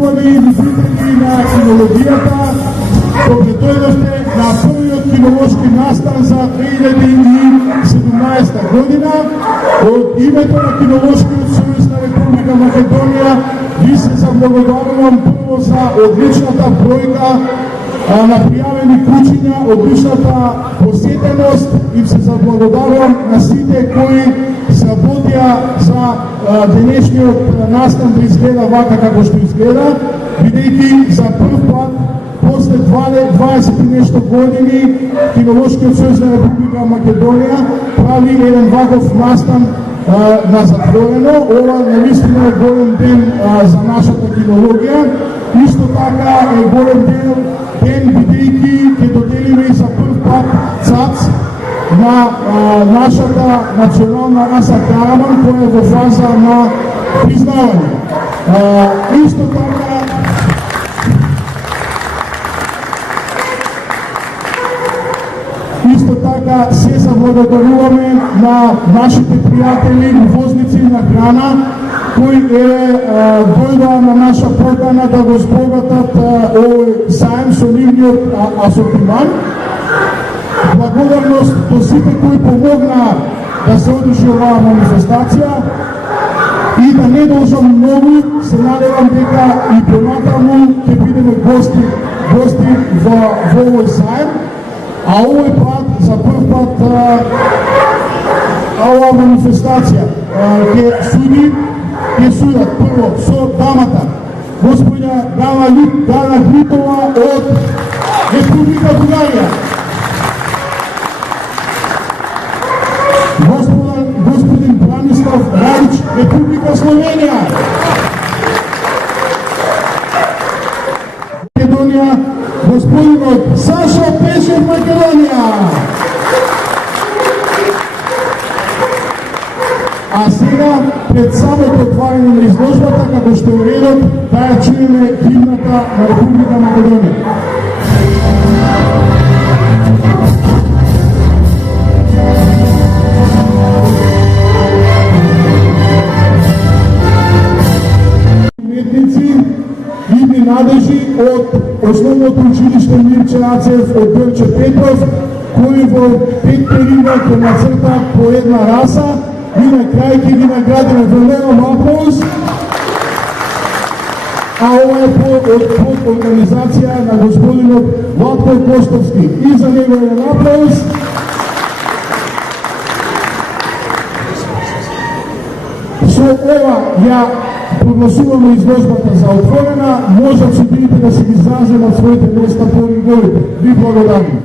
почитувани любители на кинологијата, кога дојдовте на првиот кинолошки настан за 2017 година. Од името на Кинолошкиот сојуз на Република Македонија ви се заблагодарувам прво за одличната бројка на пријавени кучиња, одличната посетеност и се заблагодарувам на сите кои сработија за денешниот настан да изгледа вака како што изгледа, бидејќи за прв пат после 20 и нешто години Кинолошкиот сојуз на Република Македонија прави еден ваков настан на затворено. Ова навистина е голем ден за нашата кинологија. Исто така е голем ден бидејќи ќе доделиме и за прв пат ЦАЦ на нашата национална раса Караман, која е во фаза на признавање. Исто така се заблагодаруваме на нашите пријатели, увозници на храна, кои дојдоа на наша покана да го збогатат овој саем со нивниот асортиман. Благодарност до сите кои помогнаа да се одржи оваа манифестација и да не должам многу, се надевам дека и понатаму ќе бидеме гости во овој саем, а овој пат, за прв пат, оваа манифестација ќе судат прво со дамата, господја Гана Хритова од Република Бугарија, господин Бранислав Радич, Република Словенија, Македонија, господинот Сашо Пешев, Македонија. А сега, пред самото отварање на изложбата, како што е редот, да ја чуеме химната на Република Македонија. Надежи од Основното училиште Мирче Ацев од Дорче Петров, кои во 5 периода ќе нацртаат по една раса и на крај ќе ги наградиме. Голем аплауз. А ова е под организација на господинот Владко Костовски. И за него еден аплауз. Со ова ја прогласуваме изложбата за отворена, можат судиите да се ги изразат своите места по риговите. Ви благодарим.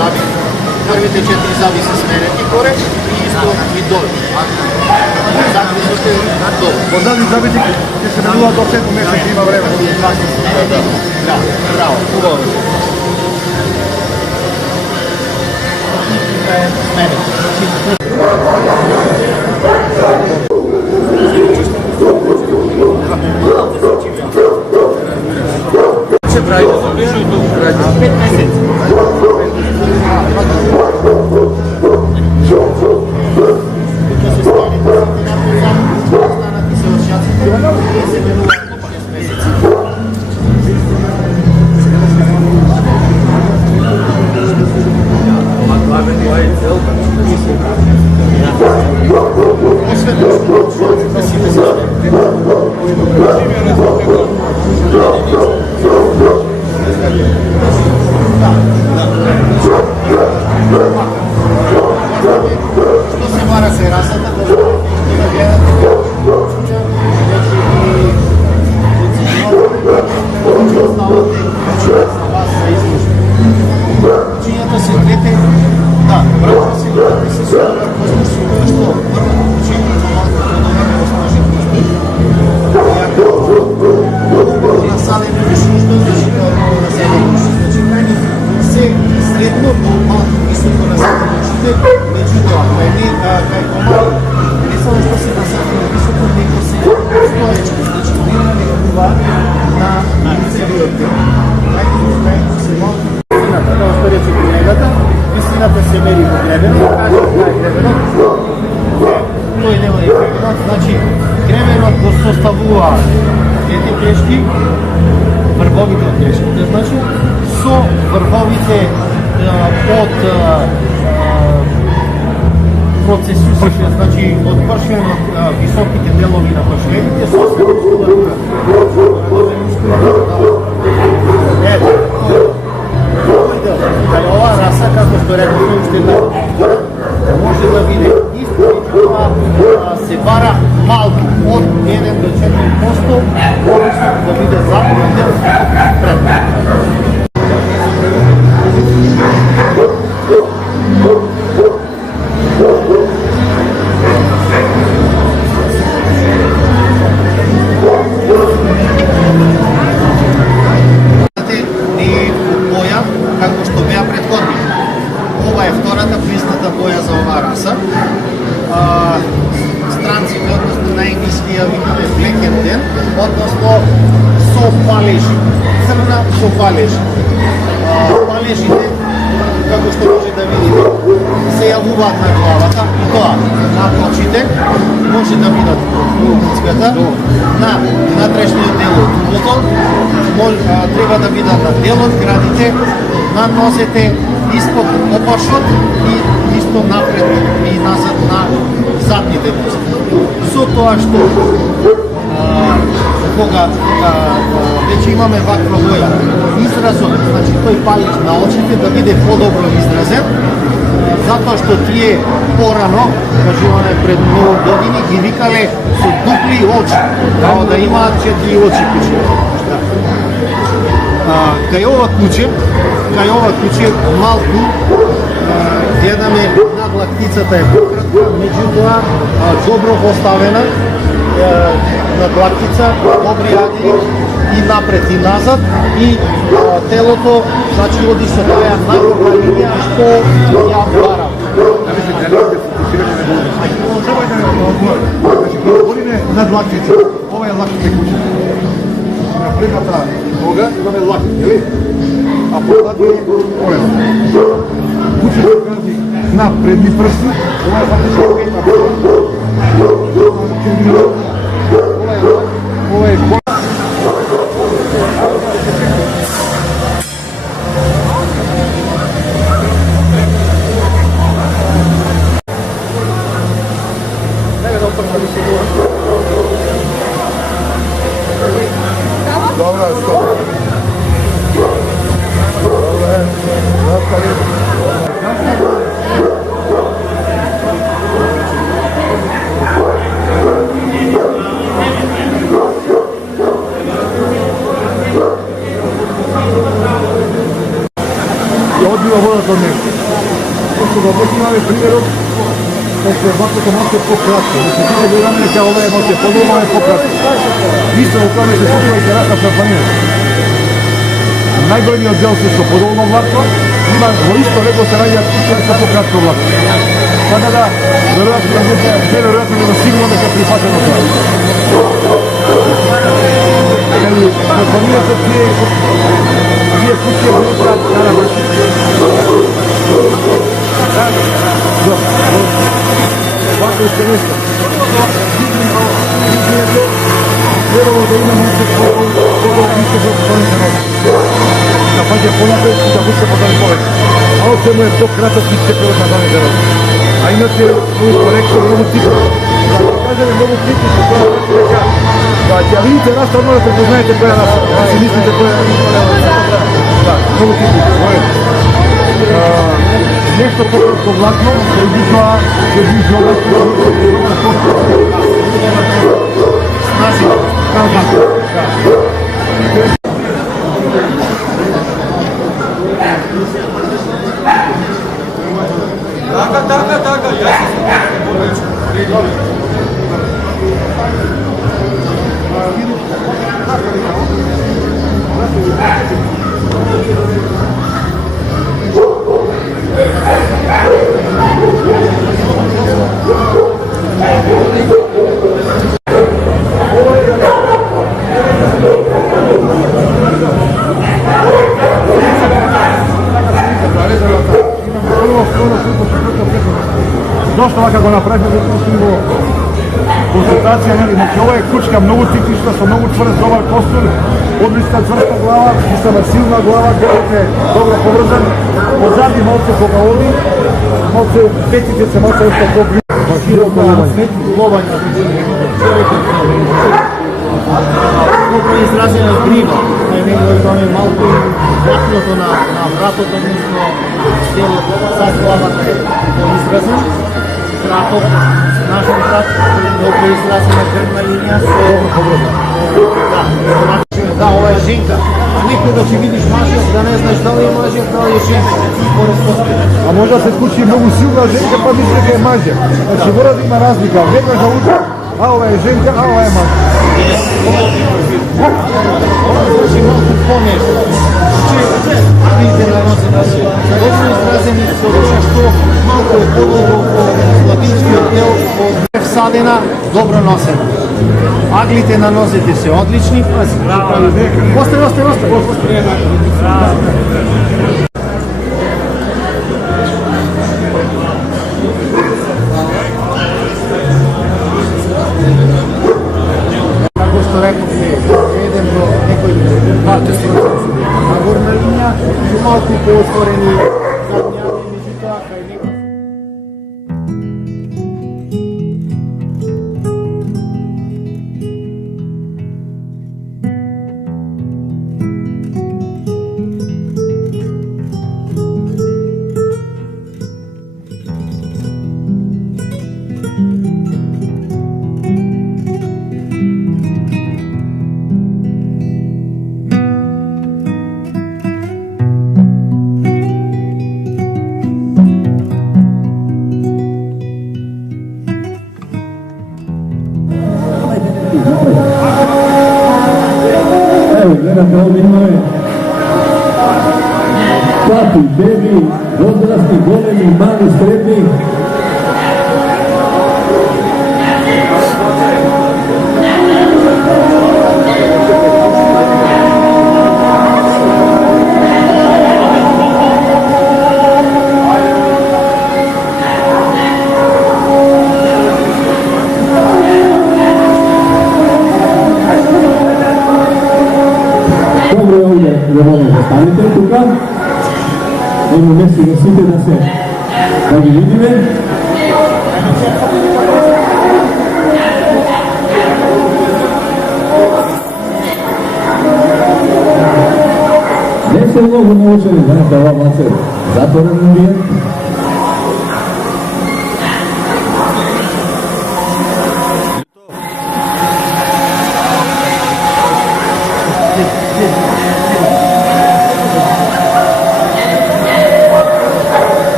заби. Првите 4 заби се сменети горе и исто и долу. Заклучите долу. Позади забити ќе се менува до 7 месеци, има време. Това се сменети. Да, браво, хубаво. Сменети. Че правите за вижу и тук правите? 5 месеци. Što se vara se rasada, da Чинията се двете, да, връчва се двете се съдържа възможност, защо първото учение за малко по-добре да възможи много насадени руши, що значи това много насадени руши? Значи крайни се средно до малко високо насадени рушите, меđu това, кај по-малко, не само što се насадени високо, него се стоечки, значи не това на целиот тел. Хайде да знаем се малко висината, да оставяте колегата, висината се мери до гребенот, каже това е гребенот, тој дел е гребенот, значи гребенот го составува едни грешки, врвовите од грешките, значи со врвовите од процесусите, значи од пршен од високите делови на пршените, со се мускулатура. Порадива и мускулатура. Ето, тој дел. Кај оваа раса, како што рековме, уште една повтора, може да биде исто, меѓутоа се вара малку од 1 до 4%, односно да биде западен дел пред. Како што беа предходни. Ова е втората призната боја за оваа раса. Странците, односно на енглиски ја викаме black and tan, односно со палежи. Црна со палежи. Палежите, како што може да видите, се јавуваат на главата и тоа на точите, може да бидат цвета, на натрешниот дел од углото, треба да бидат на делот, градите, на носете, испод опашот и исто напред и назад на задните нозе. Со тоа што кога веќе имаме ваква боја, изразот, значи тој палеж на очите да биде подобро изразен, затоа што тие порано, кажуваме пред многу години, ги викале со дупли очи, као да имаат 4 очи куче. Кај ова куче малку гледаме над лактицата е пократка, меѓутоа добро поставена над лактица, добри агили и напред и назад и телото значи оди со таа најдобра линија што ја бара. Говориме над лактица. Ова е лактица куче. На предната нога имаме лакти, нели? А позади е колено. Куче се гази на предни прсти, ова е фактично петна прста. Ова е кола. Dobra, stop. opet imamo primjerom da se ovako malo pokratko. Znači, ti se gledamo neka ova je malo podolno, je pokratko. Isto u tome se slučava i karata šampanjera. Najbolji odjel su što podolno vlako, ima isto nego se radi sa pokratko vlako. Tako da, vjerojatno nema sigurno neka prihvateno vlako. Šampanjera se dvije kutije vlaka na vlako. Ovako isto nešto. Vjerovo da imamo se koliko više započinite noći. Da pađe ponapred i da bude podane povek. A ovo čemu je to kratak tiče prvog na dane zelo. A imate ovu korekciju, mnogo tipu. Da kažem, mnogo tipu su koja reka. Da vidite našto odmah da poznajete koja je naša. Da si mislite koja je naša. Da, mnogo tipu. Nešto pokratko vlakno, koji bića će biti ovaj Така, я се Dosta ovako ga napravimo, zato konsultacija, znači ovo je kućka mnogo tipična, sa mnogo čvrst, dobar kostur, odlična čvrsta glava, istava silna glava, govorite dobro površan, pozadnji malce koga ovdje, malce petice se malce još tako blizu, pa široko lovanja. Dobro izrazena griva, je malko vlakното на вратото, odnosno cijelo sad glavata je izrazan. Kratko, našem kratko, dobro izrazena krvna linija, da, ova je ženka. A nikoga će vidiš mažijak da ne znaš da li je mažijak, da li je ženka, pored postoje. A možda se kući mnogo silna ženka pa misli da je mažijak. Znači mora da ima razlika, jedna žaluta, a ova je ženka, a ova je mažijak. Znači malko pomjer. Vidite na jednoci dobro izrazeni su što malko je podlogo latinski odjel od vsadena, dobro nosena. Aglite na nozite se odlični. Ostaje. Kako što rekao je, jedan do nekoj parte nagorna linija, su malko pootvoreni zadnjani, međutim, kaj nekako. Evo, gledate ovdje imaju plati, bebi, odrasli, golemi, mali, srednji. Ja molim da stanite tuka. Evo mjesto da site da vi vidite. Ne se mnogo naučili, znate ova mace zatvoreno je.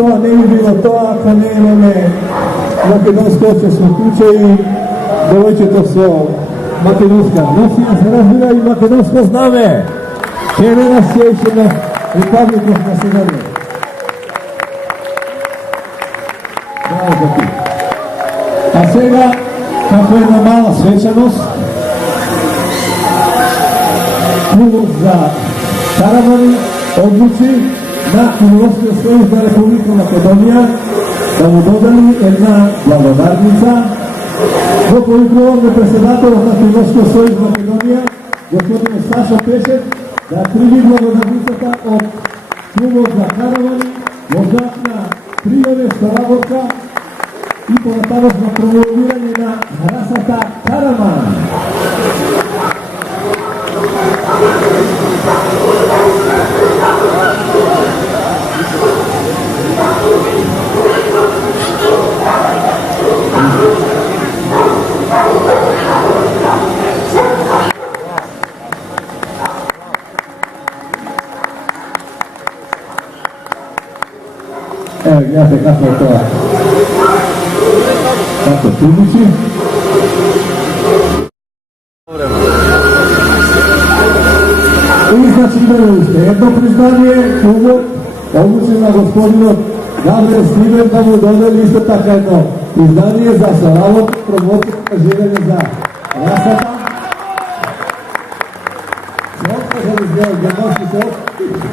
Тоа не би било тоа, ако не имаме македонско општество куќа и девојчето со македонска носија, се разбира и македонско знаме. Canada Station of Republic of Macedonia. Браво за ти. А сега, како една мала свечаност, клубот за каравани одлучи на Кинолошкиот сојуз на Република Македонија да му додели една благодарница. Го повикуваме председателот на Кинолошкиот сојуз Македонија, господин Сашо Пешев, да прими благодарницата од клубот за каравани во знак на природе, соработка и понатамошно промовирање на расата караван. Evo, gledajte kako je to. Kako priliči. И значи имаме уште едно признание, клубот, одлучен на господинот Гаврил Сивер да му додели исто така едно признание за соработа, промоција на живење за расата. Сротка за да изгледа германските опити.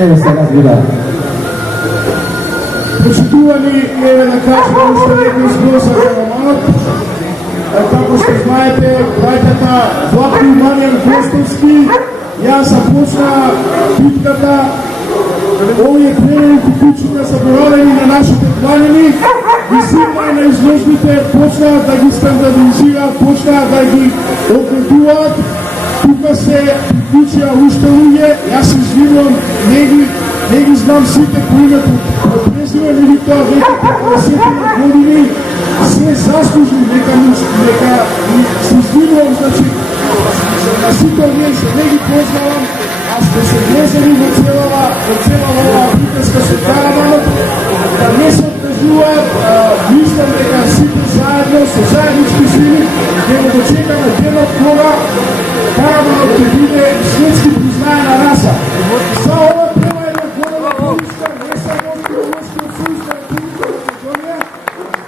Ево се разбира. Почитувани, еве да кажем уште едно збор за караванот. Како што знаете, браќата Владко и Маријан Гостовски ја започна битката. Овие племените куќиња заборавени на нашите планини, високај на изложбите почнаа да ги стандартизираат, почнаа да ги одредуваат. Тука се приклучија уште луѓе, јас се извинувам, не ги знам сите кои ме презиве, или тоа веќе 50 години се заслужни, нека се извинувам, значи, на сите овие што не ги познавам, а што се влезени во цела оваа приказка со караванот, да не се одржуваат, мислам дека сите заедно, со заеднички сили, ќе го дочекаме денот кога караванот ќе биде светски признаен на раса. За ова треба една голема поддршка, не само од Кинолошкиот сојуз на Република Македонија,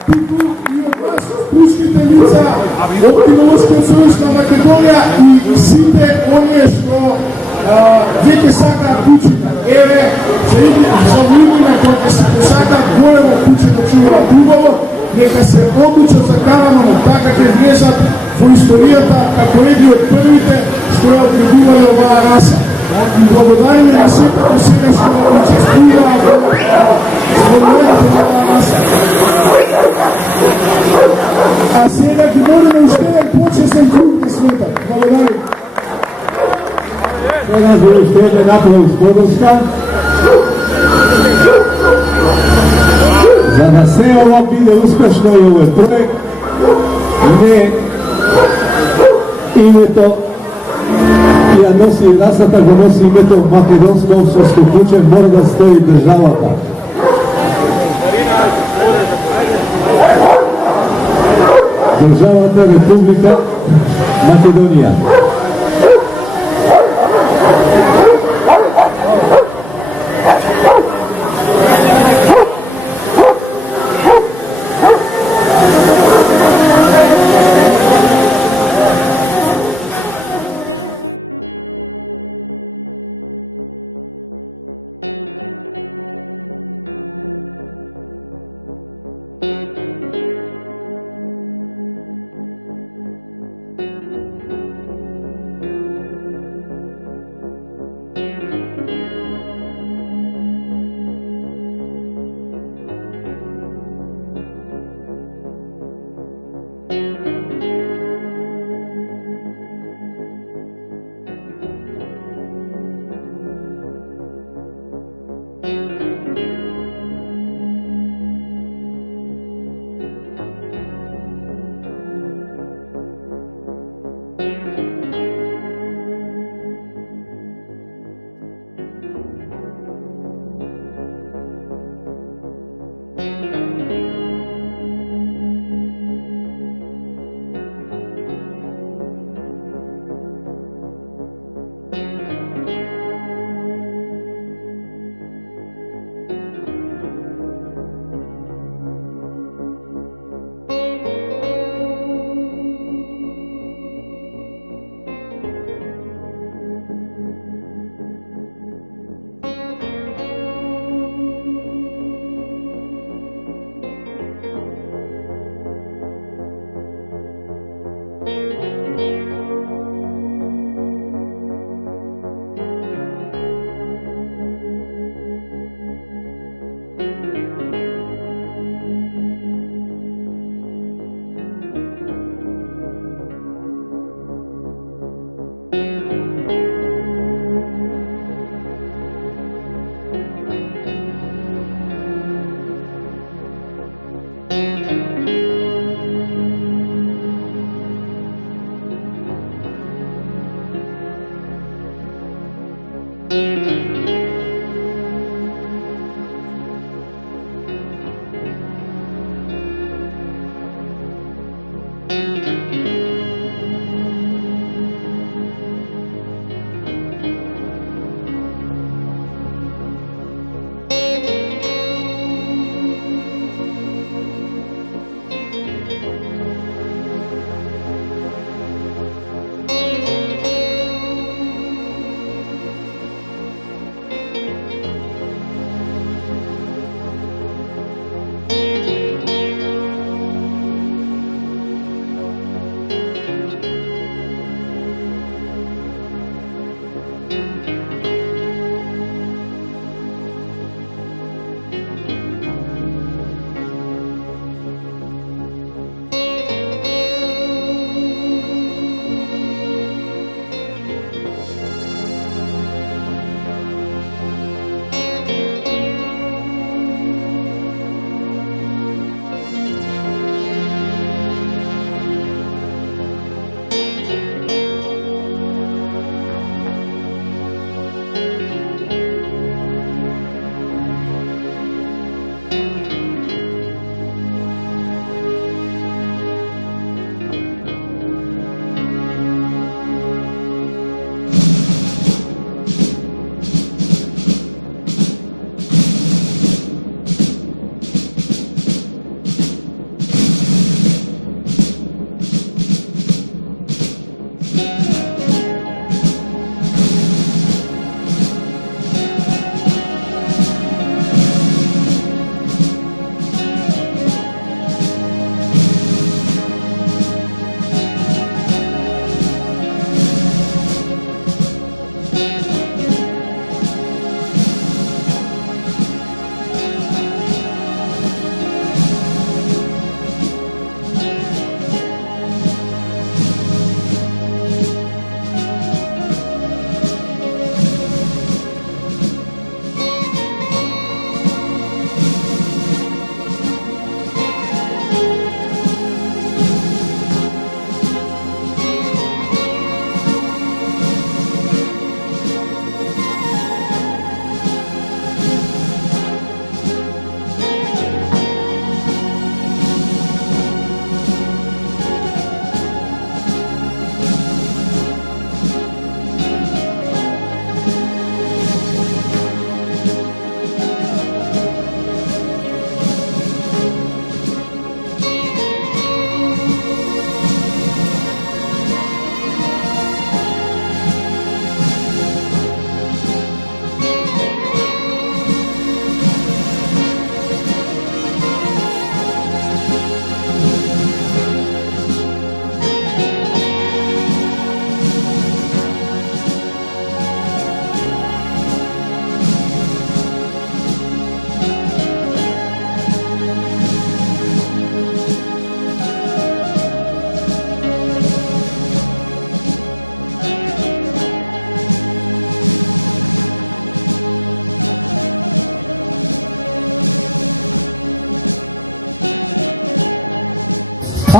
туку и од вас, пуштите лица од Кинолошкиот сојуз на Македонија и сите оние што веќе сакаат куќите. Еве, за луѓето кои се сакаат големо куќе да чуваат убаво, нека се одлучат за караванот, така ќе влезат во историјата како едни од првите што ја одредувале оваа раса. И благодариме на сите кои сега што учествуваат во зборувањето на оваа раса. А сега ги молиме уште еден почесен круг да светат. Благодарим. Сега за уште една наклон поддршка. За да се ова биде успешно и овој проект, не името ја носи расата, го носи името македонско општество куќе, мора да стои државата. Државата Република Македонија.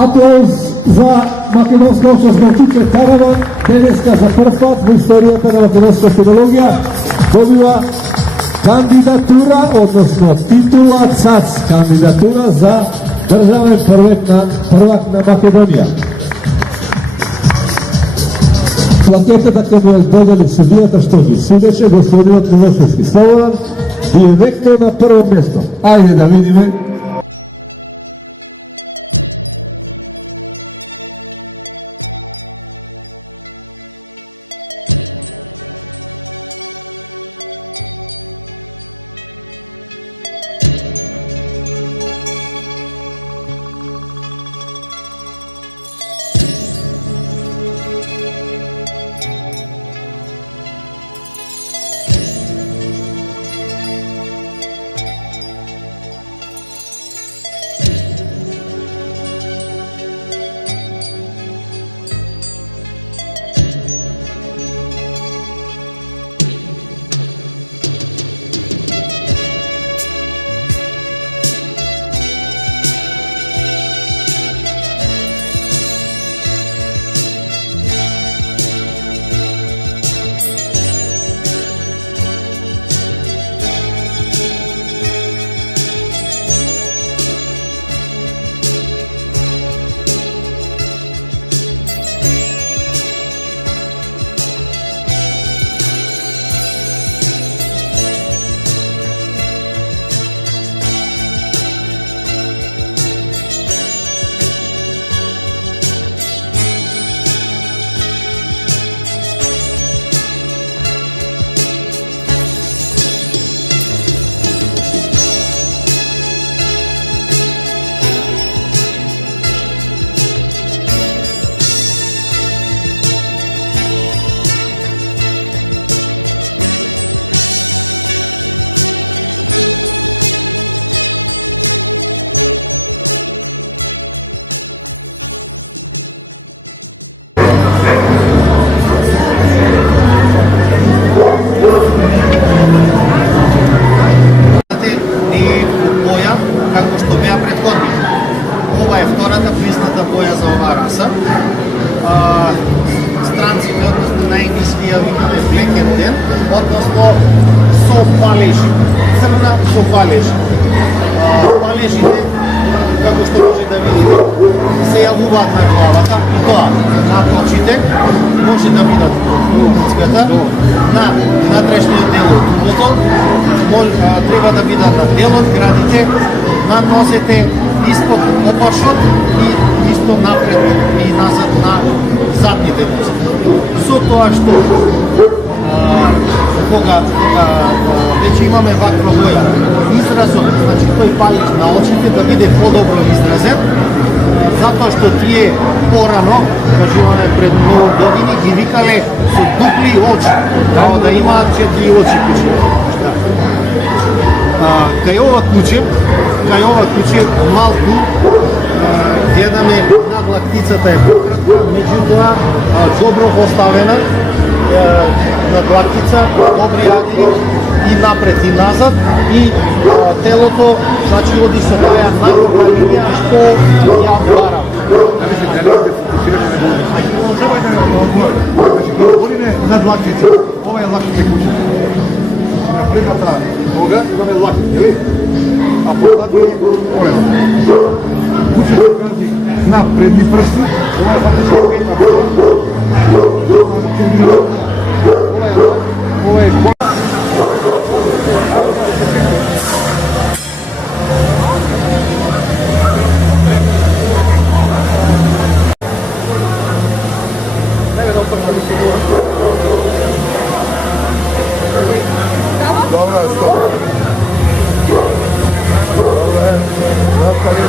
Aplauz za makedonska očasna ekipe Karavan. Deneska za prvi put v istorijata na makedonska filologija dobiva kandidatura, odnosno titula CAC, kandidatura za državni prvak na Makedonija. Plakete da mu je dodali sudijata što bi sudeće, gospodin Miloslavski Slobodan, direktno na prvo mjesto. Ajde da vidimo. облекен ден, односно со палежи, црна со палежи. Палежите, како што може да видите, се јавуваат на главата и тоа на очите може да видат цвета, на натрешниот дел од дуплото треба да видат на делот, градите, на носете, испод опашот и исто напред и назад на задните нозе. Со тоа што кога веќе имаме ваква боја, изразот, значи тој палеж на очите да биде подобро изразен, затоа што тие порано, кажуваме пред многу години, ги викале со дупли очи, да имаат 4 очи кучето. Кај ова куче малку гледаме надлактицата е пократка, меѓутоа добро поставена надлактица, добри агли и напред и назад и телото значи оди со таа најдобра линија што ја барам. Продолжавај да ме одговори. Значи, говориме надлактица. Ова е лактите куче. На предната нога имаме лакти, нели? А позади е колено. Кучето гази на предни прсти, ова е фактично петна прста. Ова е колено. Dobra, stop. Dobra, nastavi.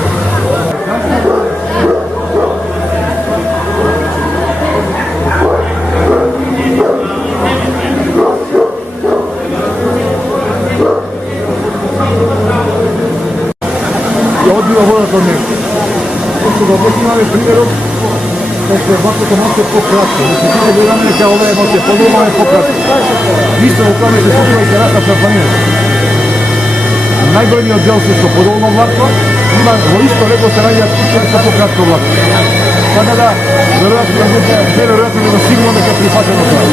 Ја одбива водата од него. Што го обяснуваме примерот, дека ваквото ноќе е пократко. Значи, тука гледаме дека ова е ноќе подолго, е пократко. Исто во тоа ме се случува и карата на планината. Најбрниот дел се со подолно влакство, има во исто редо се најдат кучери со пократко влакство. Така да, веројатно не сигурно дека прифатено тоа.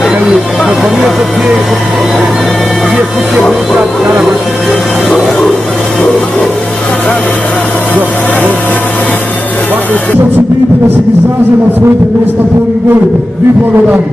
Кај на планината тие кучери влакат каравати. Sad ću biti da se izraže na svojite mjesta po ovim govorite. Vi blagodani.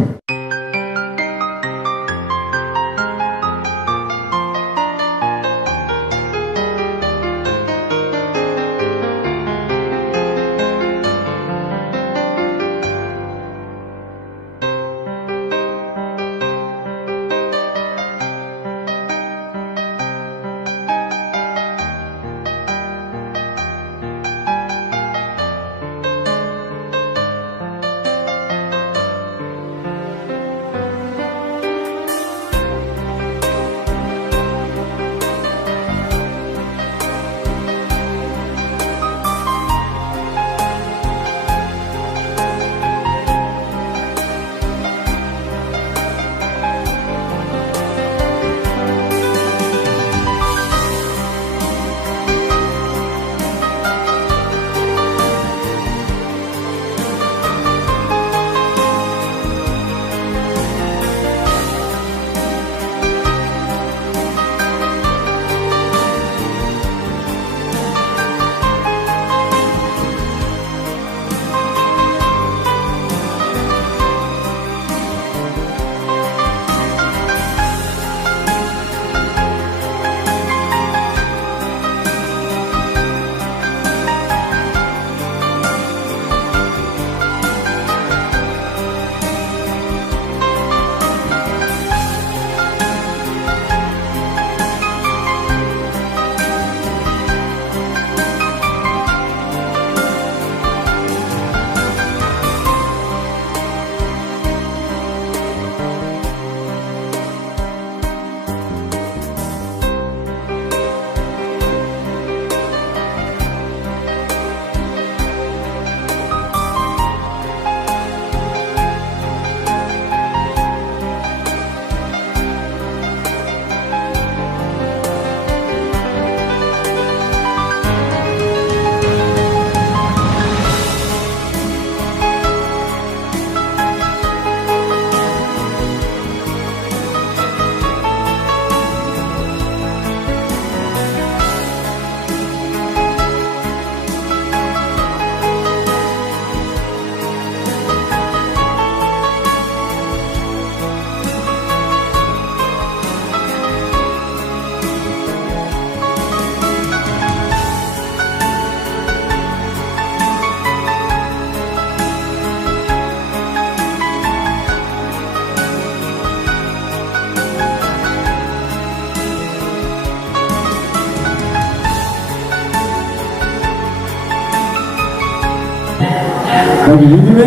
да ги видиме.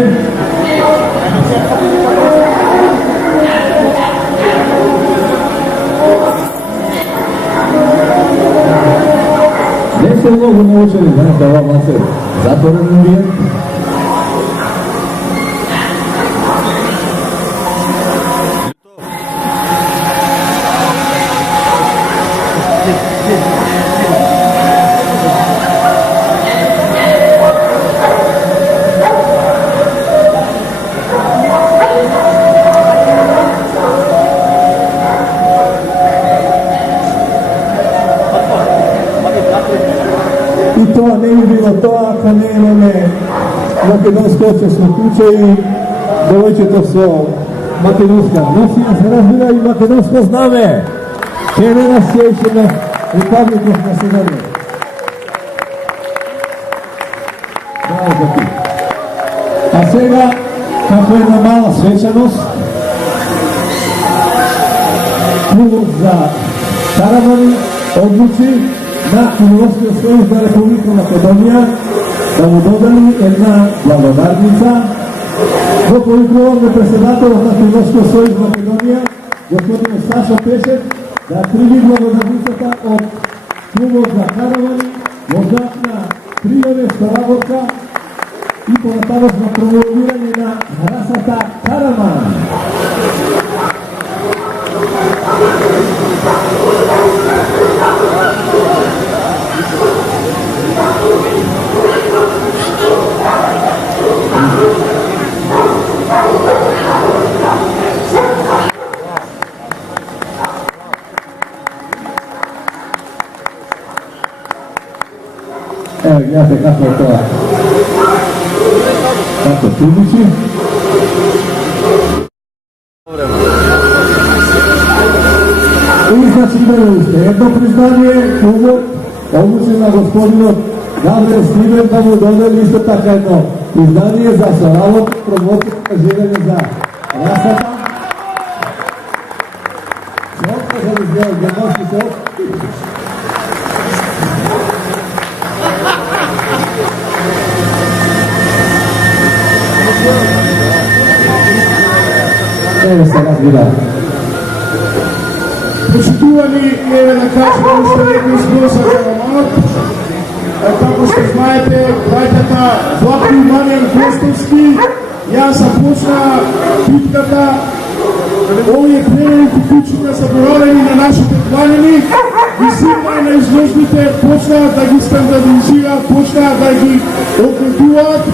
Не се многу научени, знаете, ова маце затворен амбиент. И тоа не би било тоа ако не имаме македонско општество куќа и девојчето со македонска носија, се разбира и македонско знаме. General Association of Republic of Macedonia. Браво за ти. А сега, како една мала свечаност, клубот за каравани одлучи на Кинолошкиот сојуз на Република Македонија да му додели една благодарница во повикуваме председателот на Кинолошкиот сојуз Македонија, господин Сашо Пешев, да прими благодарницата од клубот за каравани во знак на пријаве со работа и понатамошно промовирање на расата караван. Evo, gledajte kako je to. Kako priliči. И значи имаме уште едно признание, клубот одлучи на господинот Гаврил Сивер да му додели исто така едно признание за соработа, промоција и кажување за расата. Што може да сделат германските опити? Ево сега била. Почитувани, еве да кажем уште едно збор за караванот. Како што знаете, браќата Владко и Маријан Хостовски ја започна битката. Овие племените куќиња заборавени на нашите планини, ги сипаја на изложбите, почнаа да ги стандартизираат, почнаа да ги одредуваат.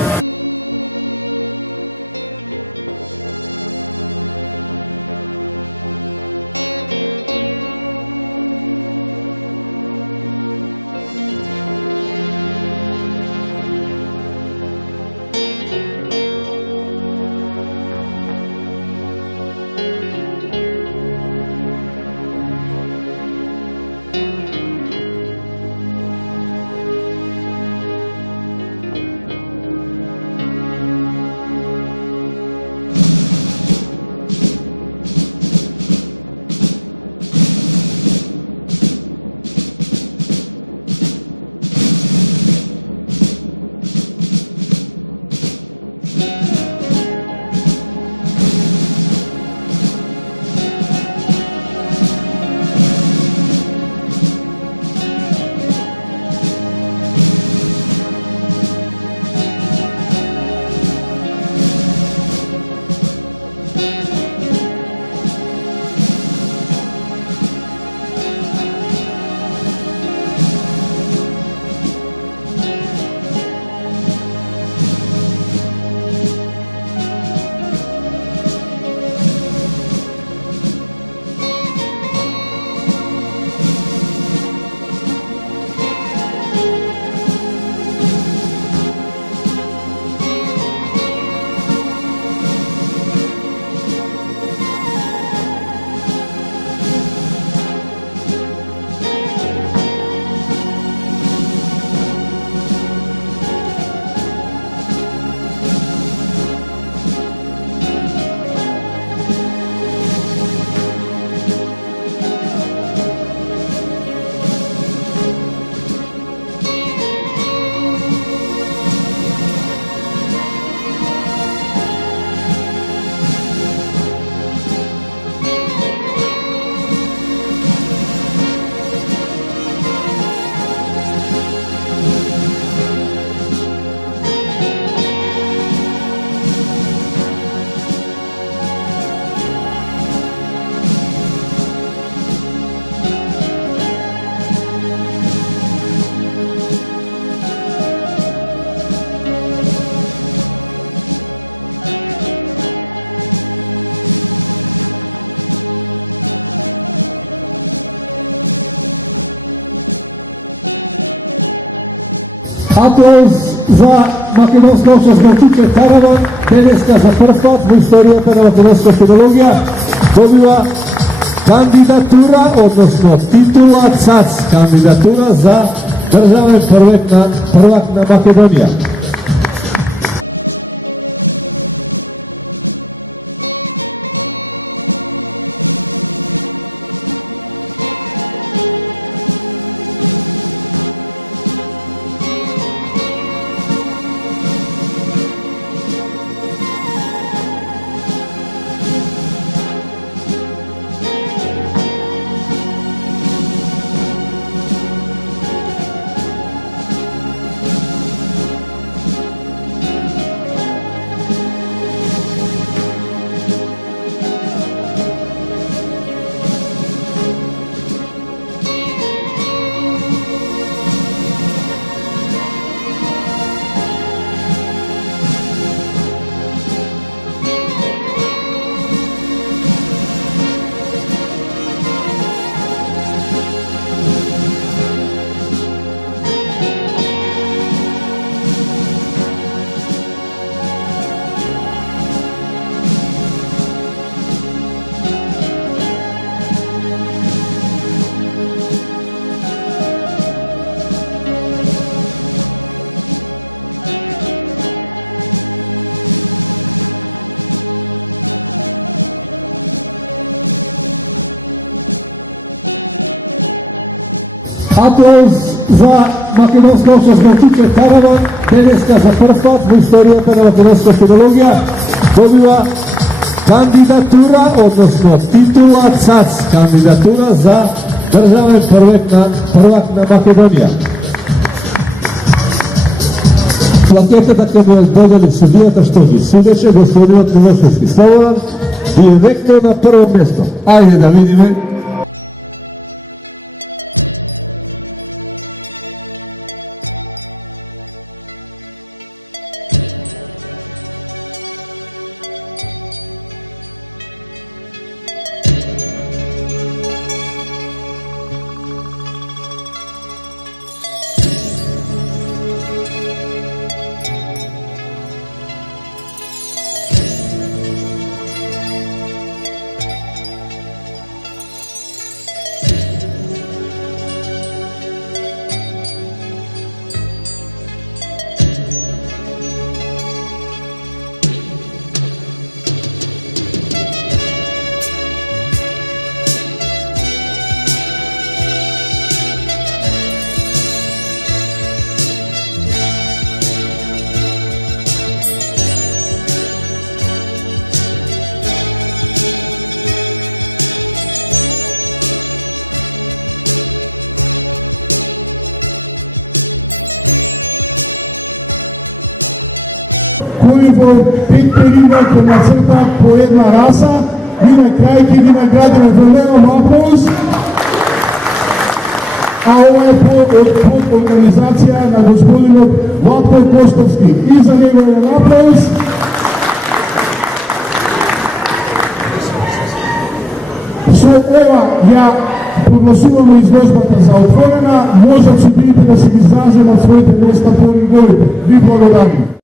Аплауз за македонска общност екипа Караван, денеска за прв пат во историјата на македонска филологија добива кандидатура, односно титула ЦАЦ, кандидатура за државен првак на Македонија. Аплауз за македонска общност екипа Караван, денеска за прв пат во историјата на македонска филологија добива кандидатура, односно титула ЦАЦ, кандидатура за државен првак на Македонија. Плакетата ќе му додели судијата што ги судеше, господинот Милошевски Слободан, директно на прво место. Ајде да видиме. кои во 5 периода ќе нацртаат по една раса и на крај ќе ги наградиме голем аплауз. А ова е под организација на господинот Владко Костовски. И за него еден аплауз. Со ова ја прогласуваме изложбата за отворена. Можат судиите да се ги зажемат своите места по ринговите. Ви благодарим.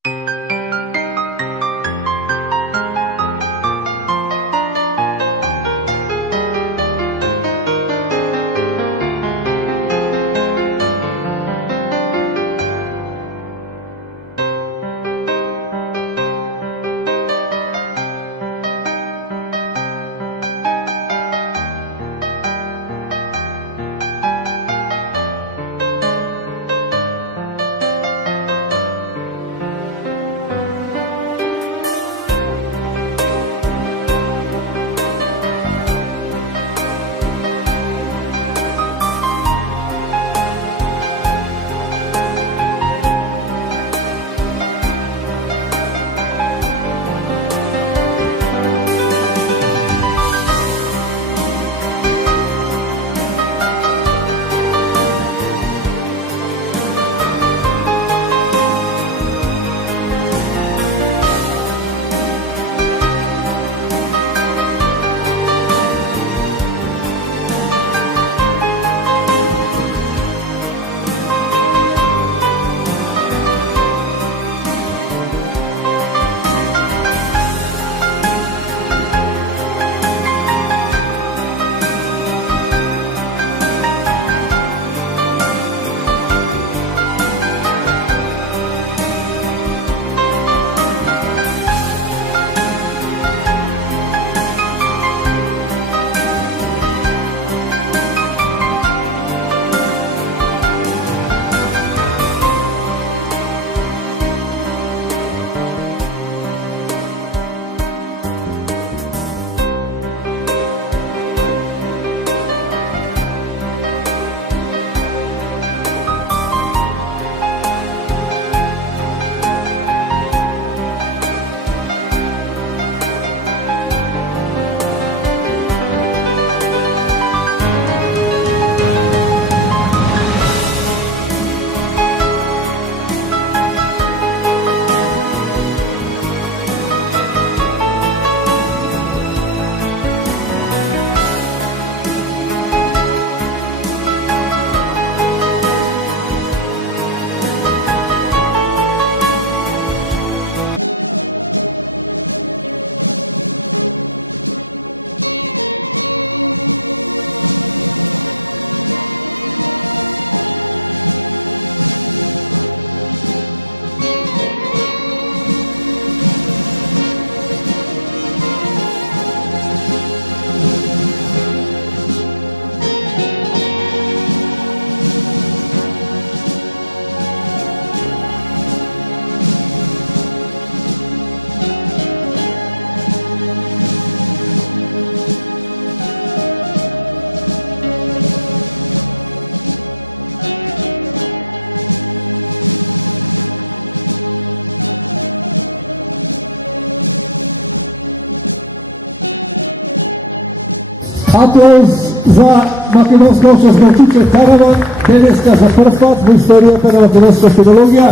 Аплауз за македонска общност голкипер Караван, денеска за прв пат во историјата на македонска филологија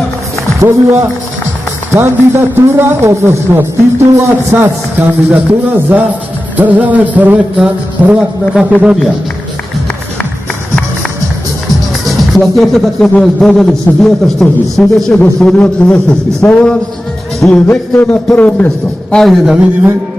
добива кандидатура, односно титула ЦАЦ, кандидатура за државен првак на Македонија. Плакетата ќе му додели судијата што ги судеше, господинот Милошевски Слободан, директно на прво место. Ајде да видиме